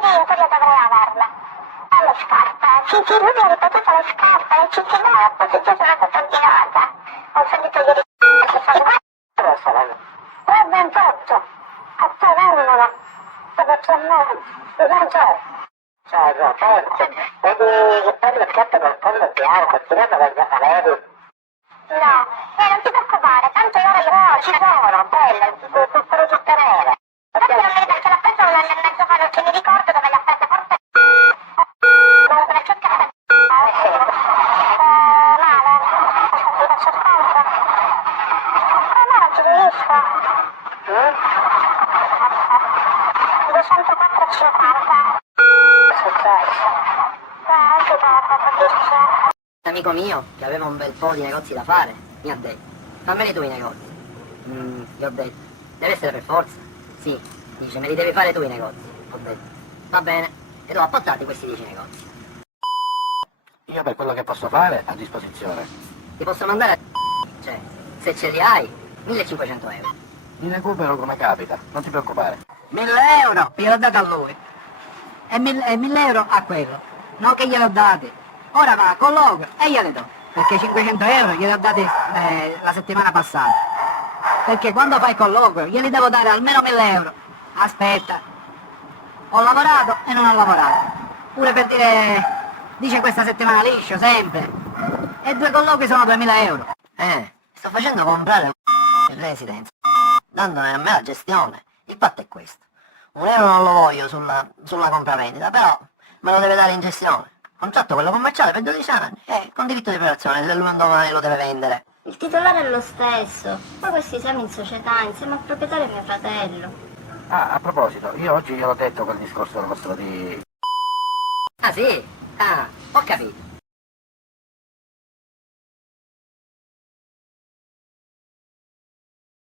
dentro io dovrei averla. Le scarpe. Sì, lui mi ha ripetuto le scarpe, le città no, così io sono stata ordinata. Ho sentito ieri che sono guarda un fatto, a te vengono, perché a me, non c'è. Cioè, vedi che poi il piatto col fondo chiaro, continuano con gli affari. No, non ti preoccupare, tanto loro ci sono, belle, sono tutte nere. Infatti non mi perché l'ha preso un anno e mezzo fa, non ce ne ricordo dove l'ha preso, forse... Comunque la cerca male, ti faccio spento. No, non ti riesco. 204,50. È successo? Anche dopo, capisci? Un amico mio, che aveva un bel po' di negozi da fare, mi ha detto, fammeli tu i negozi. Gli ho detto, deve essere per forza? Sì, dice, me li devi fare tu i negozi. Ho detto, va bene, e l'ho apportati questi 10 negozi. Io per quello che posso fare, a disposizione. Ti posso mandare a... cioè, se ce li hai, 1500 euro. Li recupero come capita, non ti preoccupare. 1000 euro, gliel'ho dato a lui. E 1000 euro a quello. Non che gliel'ho dati. Ora va, colloquio e gliele do. Perché 500 euro glieli ho dati la settimana passata. Perché quando fai il colloquio glieli devo dare almeno 1000 euro. Aspetta. Ho lavorato e non ho lavorato. Pure per dire, dice questa settimana liscio, sempre. E 2 colloqui sono 2000 euro. Sto facendo comprare un residence, dandone a me la gestione. Il fatto è questo. 1 euro non lo voglio sulla compravendita, però me lo deve dare in gestione. Contratto quello commerciale per 12 anni e con diritto di operazione se lui un domani lo deve vendere. Il titolare è lo stesso, poi questi siamo in società, insieme al proprietario mio fratello. Ah, a proposito, io oggi gliel'ho detto quel discorso del vostro di... Ah sì? Ah, ho capito.